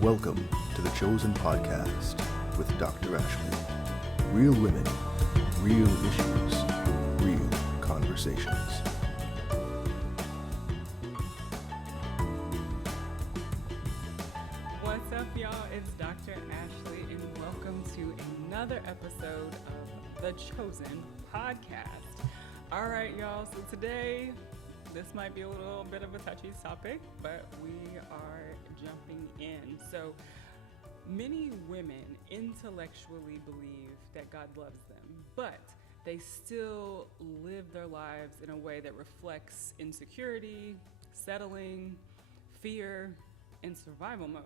Welcome to the Chosen Podcast with Dr. Ashley. Real women, real issues, real conversations. What's up, y'all? It's Dr. Ashley, and welcome to another episode of the Chosen Podcast. All right, y'all. So today, this might be a little bit of a touchy topic, but we are jumping in. So many women intellectually believe that God loves them, but they still live their lives in a way that reflects insecurity, settling, fear, and survival mode.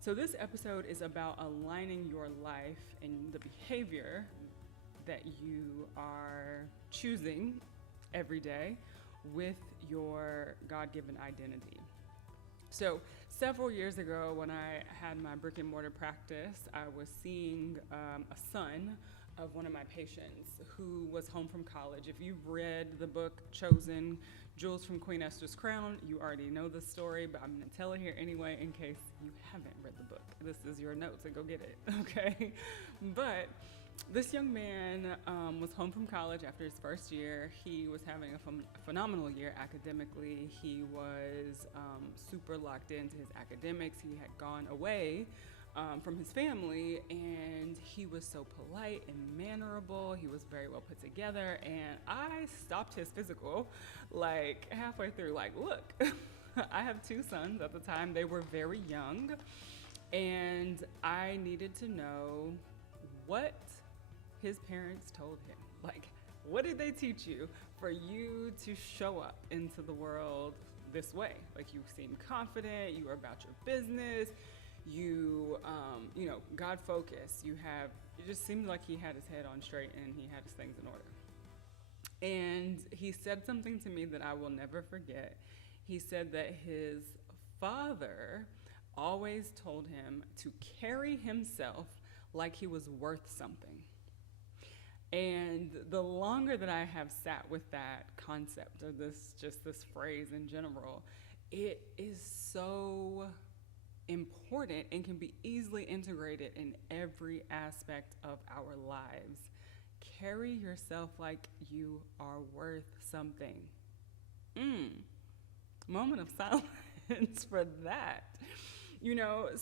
So this episode is about aligning your life and the behavior that you are choosing every day with your God-given identity. So several years ago, when I had my brick and mortar practice, I was seeing a son of one of my patients who was home from college. If you've read the book Chosen, Jewels from Queen Esther's Crown, you already know the story, but I'm going to tell it here anyway in case you haven't read the book. This is your notes, and go get it, okay? But this young man was home from college after his first year. He was having a phenomenal year academically. He was super locked into his academics. He had gone away from his family, and he was so polite and mannerable. He was very well put together, and I stopped his physical like halfway through, like, look, I have two sons at the time. They were very young, and I needed to know what his parents told him. Like, what did they teach you for you to show up into the world this way? Like, you seem confident, you are about your business, you God focused. It just seemed like he had his head on straight and he had his things in order. And he said something to me that I will never forget. He said that his father always told him to carry himself like he was worth something. And the longer that I have sat with that concept, or this phrase in general, it is so important and can be easily integrated in every aspect of our lives. Carry yourself like you are worth something. Moment of silence for that.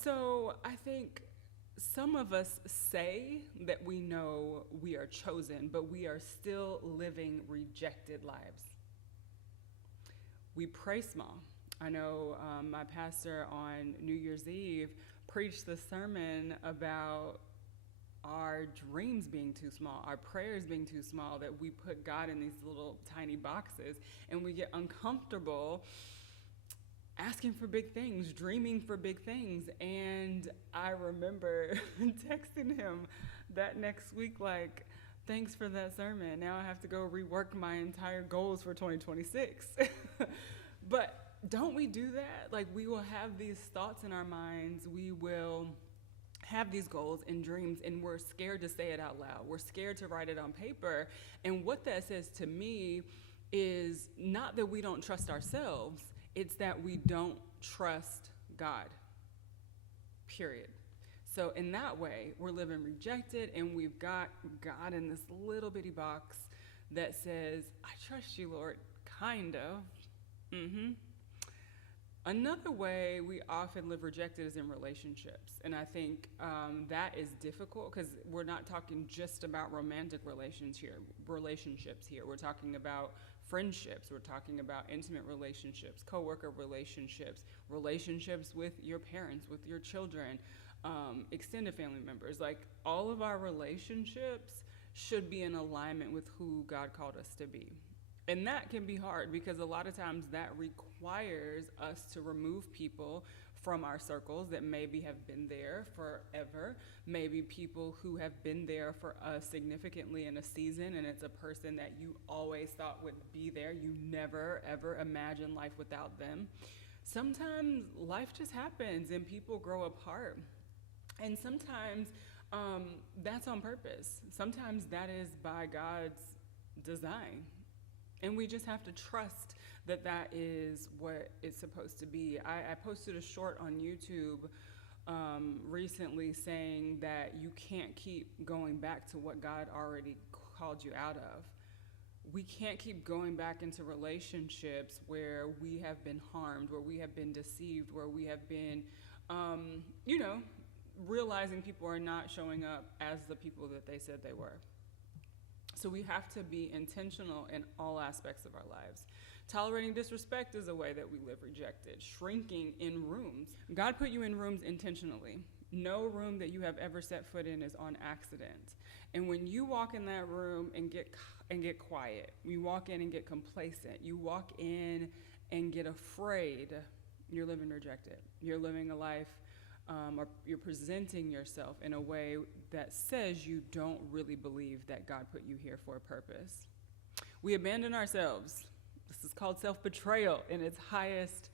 So I think some of us say that we know we are chosen, but we are still living rejected lives. We pray small. I know my pastor on New Year's Eve preached the sermon about our dreams being too small, our prayers being too small, that we put God in these little tiny boxes, and we get uncomfortable asking for big things, dreaming for big things. And I remember texting him that next week, like, thanks for that sermon. Now I have to go rework my entire goals for 2026. But don't we do that? Like, we will have these thoughts in our minds. We will have these goals and dreams, and we're scared to say it out loud. We're scared to write it on paper. And what that says to me is not that we don't trust ourselves, it's that we don't trust God, period. So in that way, we're living rejected, and we've got God in this little bitty box that says, I trust you, Lord, kind of. Another way we often live rejected is in relationships. And I think that is difficult because we're not talking just about romantic relationships here. We're talking about friendships. We're talking about intimate relationships, coworker relationships, relationships with your parents, with your children, extended family members. Like, all of our relationships should be in alignment with who God called us to be. And that can be hard because a lot of times that requires us to remove people from our circles that maybe have been there forever, maybe people who have been there for us significantly in a season, and it's a person that you always thought would be there. You never, ever imagined life without them. Sometimes life just happens and people grow apart. And sometimes that's on purpose. Sometimes that is by God's design. And we just have to trust that that is what it's supposed to be. I posted a short on YouTube recently saying that you can't keep going back to what God already called you out of. We can't keep going back into relationships where we have been harmed, where we have been deceived, where we have been, realizing people are not showing up as the people that they said they were. So we have to be intentional in all aspects of our lives. Tolerating disrespect is a way that we live rejected. Shrinking in rooms. God put you in rooms intentionally. No room that you have ever set foot in is on accident. And when you walk in that room and get quiet, you walk in and get complacent, you walk in and get afraid, you're living rejected. You're living a life, or you're presenting yourself in a way that says you don't really believe that God put you here for a purpose. We abandon ourselves. This is called self-betrayal in its highest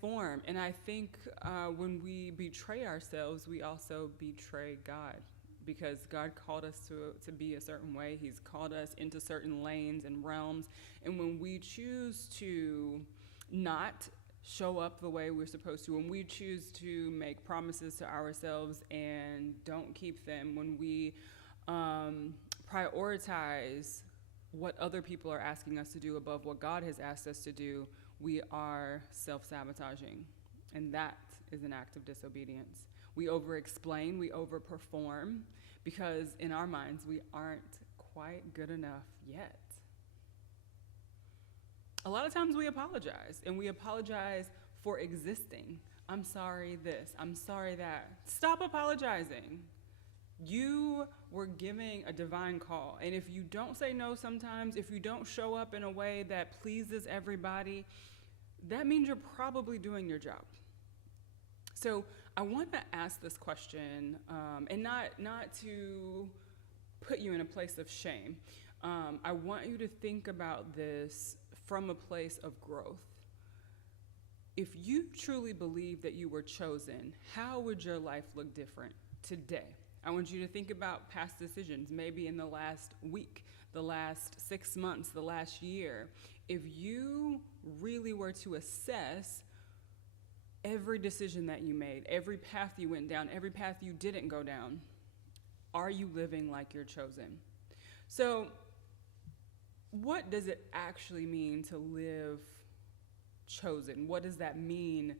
form. And I think when we betray ourselves, we also betray God, because God called us to be a certain way. He's called us into certain lanes and realms. And when we choose to not show up the way we're supposed to, when we choose to make promises to ourselves and don't keep them, when we prioritize what other people are asking us to do above what God has asked us to do, we are self-sabotaging. And that is an act of disobedience. We over-explain, we over-perform, because in our minds, we aren't quite good enough yet. A lot of times we apologize, and we apologize for existing. I'm sorry this, I'm sorry that. Stop apologizing. You were giving a divine call. And if you don't say no sometimes, if you don't show up in a way that pleases everybody, that means you're probably doing your job. So I want to ask this question, and not to put you in a place of shame. I want you to think about this from a place of growth. If you truly believe that you were chosen, how would your life look different today? I want you to think about past decisions, maybe in the last week, the last 6 months, the last year. If you really were to assess every decision that you made, every path you went down, every path you didn't go down, are you living like you're chosen? So, what does it actually mean to live chosen? What does that mean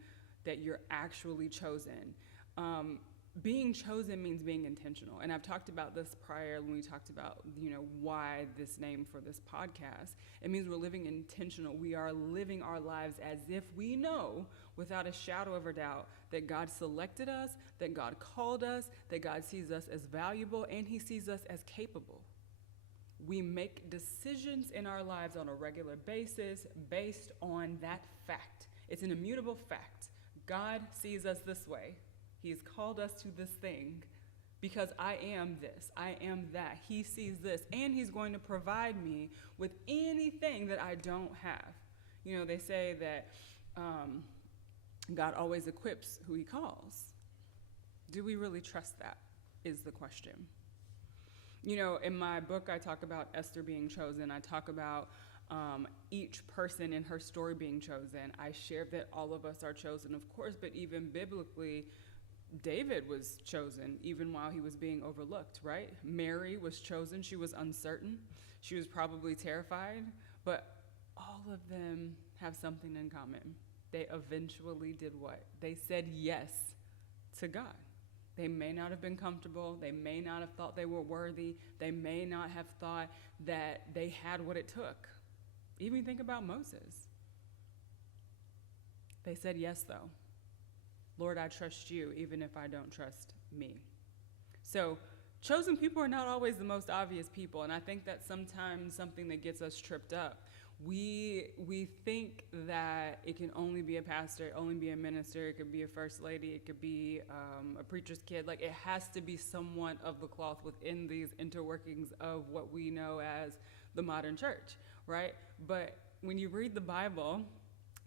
that you're actually chosen? Being chosen means being intentional. And I've talked about this prior when we talked about, why this name for this podcast. It means we're living intentional. We are living our lives as if we know without a shadow of a doubt that God selected us, that God called us, that God sees us as valuable, and he sees us as capable. We make decisions in our lives on a regular basis based on that fact. It's an immutable fact. God sees us this way. He has called us to this thing because I am this, I am that. He sees this, and he's going to provide me with anything that I don't have. They say that God always equips who he calls. Do we really trust that is the question. In my book, I talk about Esther being chosen. I talk about each person in her story being chosen. I share that all of us are chosen, of course, but even biblically, David was chosen even while he was being overlooked, right? Mary was chosen. She was uncertain. She was probably terrified, but all of them have something in common. They eventually did what? They said yes to God. They may not have been comfortable. They may not have thought they were worthy. They may not have thought that they had what it took. Even think about Moses. They said yes, though. Lord, I trust you, even if I don't trust me. So chosen people are not always the most obvious people, and I think that's sometimes something that gets us tripped up. We think that it can only be a pastor, only be a minister, it could be a first lady, it could be a preacher's kid. Like, it has to be someone of the cloth within these interworkings of what we know as the modern church, right? But when you read the Bible,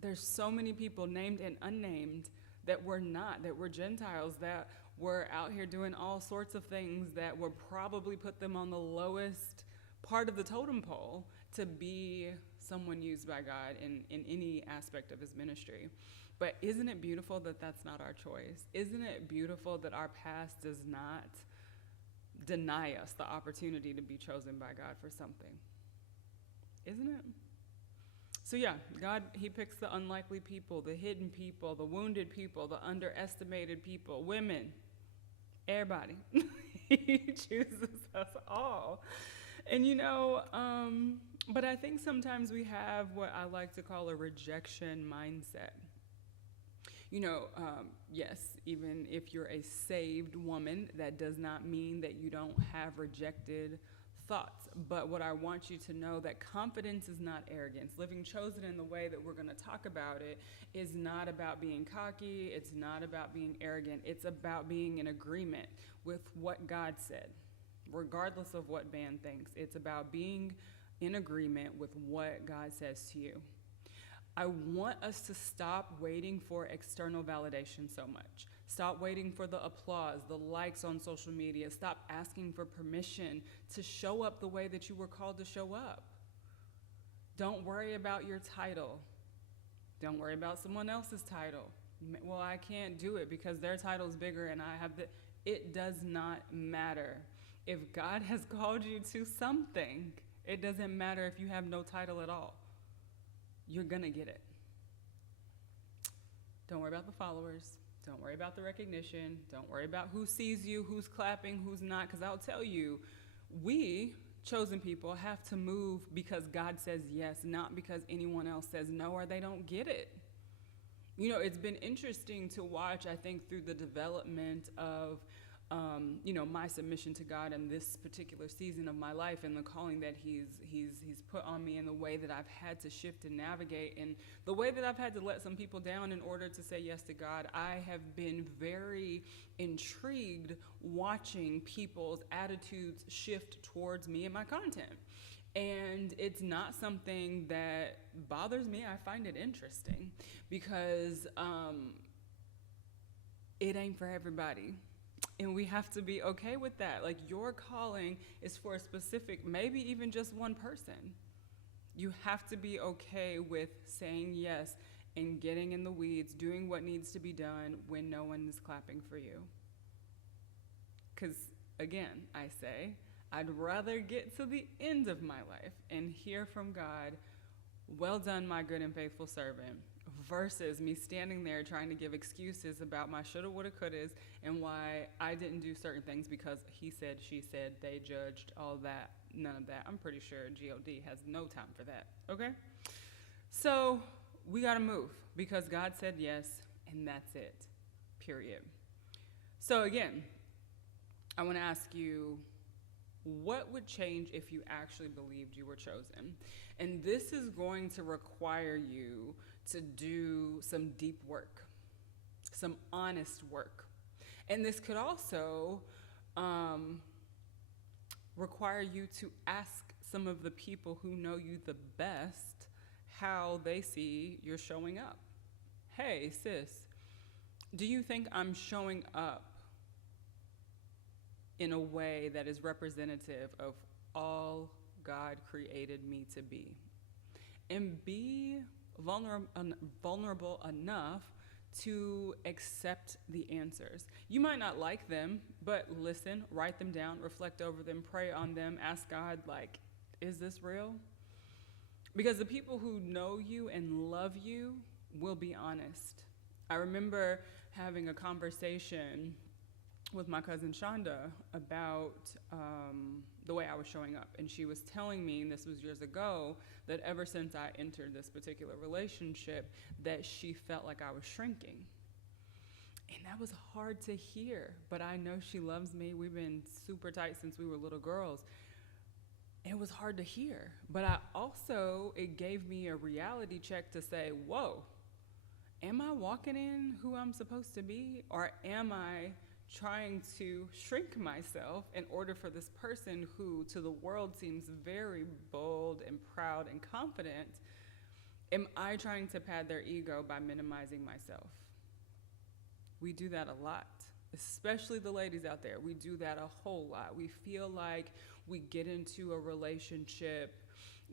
there's so many people named and unnamed that were not, that were Gentiles, that were out here doing all sorts of things that would probably put them on the lowest part of the totem pole to be someone used by God in any aspect of his ministry. But isn't it beautiful that that's not our choice? Isn't it beautiful that our past does not deny us the opportunity to be chosen by God for something? Isn't it? So yeah, God, he picks the unlikely people, the hidden people, the wounded people, the underestimated people, women, everybody. He chooses us all. And but I think sometimes we have what I like to call a rejection mindset. Yes, even if you're a saved woman, that does not mean that you don't have rejected thoughts. But what I want you to know, that confidence is not arrogance. Living chosen in the way that we're going to talk about it is not about being cocky. It's not about being arrogant. It's about being in agreement with what God said, regardless of what man thinks. It's about being in agreement with what God says to you. I want us to stop waiting for external validation so much. Stop waiting for the applause, the likes on social media. Stop asking for permission to show up the way that you were called to show up. Don't worry about your title. Don't worry about someone else's title. Well, I can't do it because their title's bigger and I have the... It does not matter. If God has called you to something, it doesn't matter if you have no title at all. You're gonna get it. Don't worry about the followers. Don't worry about the recognition. Don't worry about who sees you, who's clapping, who's not. Because I'll tell you, we, chosen people, have to move because God says yes, not because anyone else says no or they don't get it. It's been interesting to watch, I think, through the development of my submission to God in this particular season of my life and the calling that he's put on me, and the way that I've had to shift and navigate, and the way that I've had to let some people down in order to say yes to God. I have been very intrigued watching people's attitudes shift towards me and my content. And it's not something that bothers me. I find it interesting because it ain't for everybody. And we have to be okay with that. Like, your calling is for a specific, maybe even just one person. You have to be okay with saying yes and getting in the weeds, doing what needs to be done when no one is clapping for you. Because, again, I say, I'd rather get to the end of my life and hear from God, "Well done, my good and faithful servant," versus me standing there trying to give excuses about my shoulda, woulda, couldas, and why I didn't do certain things because he said, she said, they judged, all that. None of that. I'm pretty sure God has no time for that, okay? So we got to move because God said yes, and that's it, period. So again, I want to ask you, what would change if you actually believed you were chosen? And this is going to require you to do some deep work, some honest work. And this could also require you to ask some of the people who know you the best how they see you're showing up. Hey, sis, do you think I'm showing up in a way that is representative of all God created me to be? And be vulnerable enough to accept the answers. You might not like them, but listen, write them down, reflect over them, pray on them, ask God, like, is this real? Because the people who know you and love you will be honest. I remember having a conversation with my cousin Shonda about the way I was showing up. And she was telling me, and this was years ago, that ever since I entered this particular relationship, that she felt like I was shrinking. And that was hard to hear, but I know she loves me. We've been super tight since we were little girls. It was hard to hear, but it gave me a reality check to say, whoa, am I walking in who I'm supposed to be? Or am I trying to shrink myself in order for this person who to the world seems very bold and proud and confident? Am I trying to pad their ego by minimizing myself? We do that a lot, especially the ladies out there. We do that a whole lot. We feel like we get into a relationship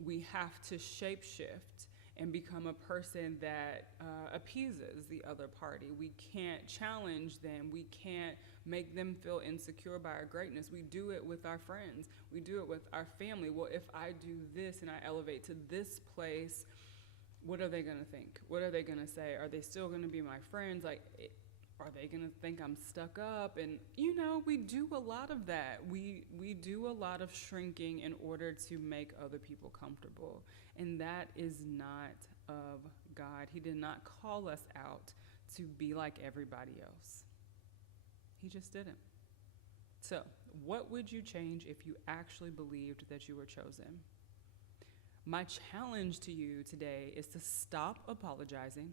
we have to shapeshift and become a person that appeases the other party. We can't challenge them. We can't make them feel insecure by our greatness. We do it with our friends. We do it with our family. Well, if I do this and I elevate to this place, what are they going to think? What are they going to say? Are they still going to be my friends? Are they going to think I'm stuck up? And, we do a lot of that. We do a lot of shrinking in order to make other people comfortable. And that is not of God. He did not call us out to be like everybody else. He just didn't. So, what would you change if you actually believed that you were chosen? My challenge to you today is to stop apologizing.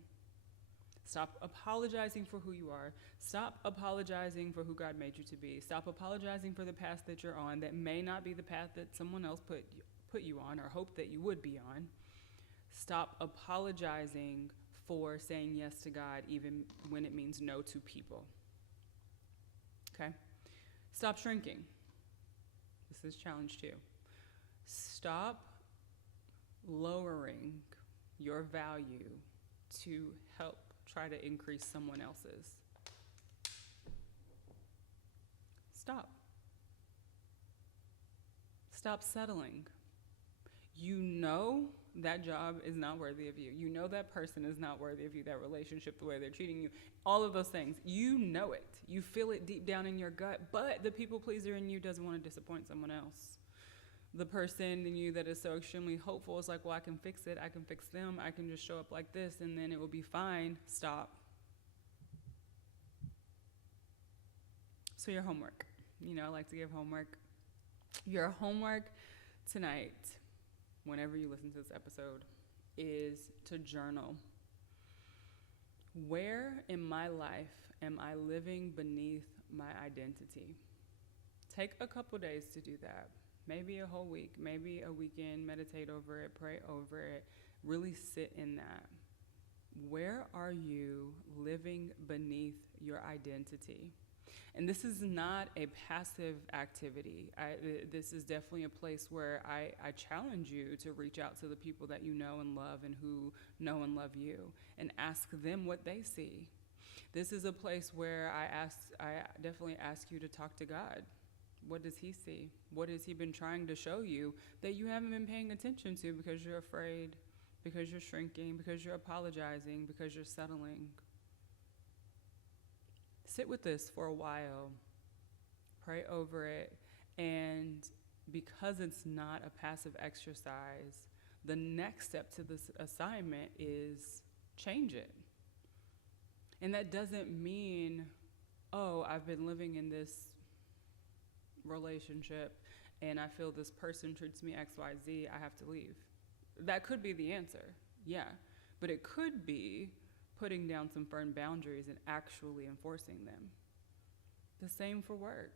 Stop apologizing for who you are. Stop apologizing for who God made you to be. Stop apologizing for the path that you're on that may not be the path that someone else put you on or hoped that you would be on. Stop apologizing for saying yes to God even when it means no to people. Okay? Stop shrinking. This is challenge 2. Stop lowering your value to help try to increase someone else's. Stop. Stop settling. You know that job is not worthy of you. You know that person is not worthy of you, that relationship, the way they're treating you, all of those things. You know it. You feel it deep down in your gut, but the people pleaser in you doesn't want to disappoint someone else. The person in you that is so extremely hopeful is like, well, I can fix it. I can fix them. I can just show up like this and then it will be fine. Stop. So your homework. I like to give homework. Your homework tonight, whenever you listen to this episode, is to journal. Where in my life am I living beneath my identity? Take a couple days to do that. Maybe a whole week, maybe a weekend, meditate over it, pray over it, really sit in that. Where are you living beneath your identity? And this is not a passive activity. This is definitely a place where I challenge you to reach out to the people that you know and love and who know and love you and ask them what they see. This is a place where I definitely ask you to talk to God. What does he see? What has he been trying to show you that you haven't been paying attention to because you're afraid, because you're shrinking, because you're apologizing, because you're settling? Sit with this for a while. Pray over it. And because it's not a passive exercise, the next step to this assignment is change it. And that doesn't mean, I've been living in this relationship and I feel this person treats me XYZ, I have to leave. That could be the answer, yeah. But it could be putting down some firm boundaries and actually enforcing them. The same for work.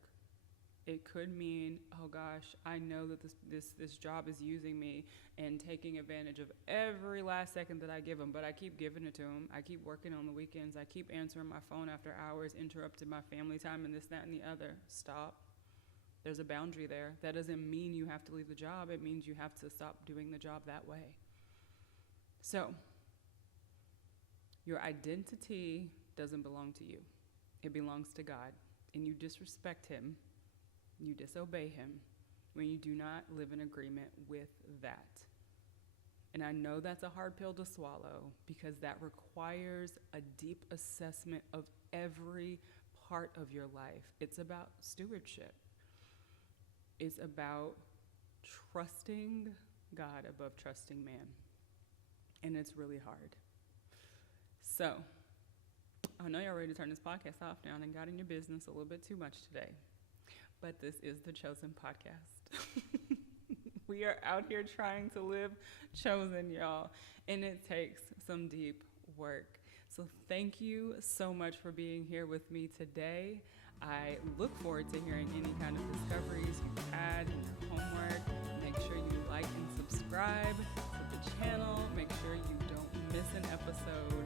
It could mean, oh gosh, I know that this job is using me and taking advantage of every last second that I give them, but I keep giving it to them. I keep working on the weekends. I keep answering my phone after hours, interrupting my family time and this, that, and the other. Stop. There's a boundary there. That doesn't mean you have to leave the job. It means you have to stop doing the job that way. So, your identity doesn't belong to you. It belongs to God. And you disrespect him, you disobey him when you do not live in agreement with that. And I know that's a hard pill to swallow because that requires a deep assessment of every part of your life. It's about stewardship. It's about trusting God above trusting man. And it's really hard. So, I know you're ready to turn this podcast off now and got in your business a little bit too much today. But this is the Chosen Podcast. We are out here trying to live chosen, y'all. And it takes some deep work. So thank you so much for being here with me today. I look forward to hearing any kind of discoveries you've had in your homework. Make sure you like and subscribe to the channel. Make sure you don't miss an episode.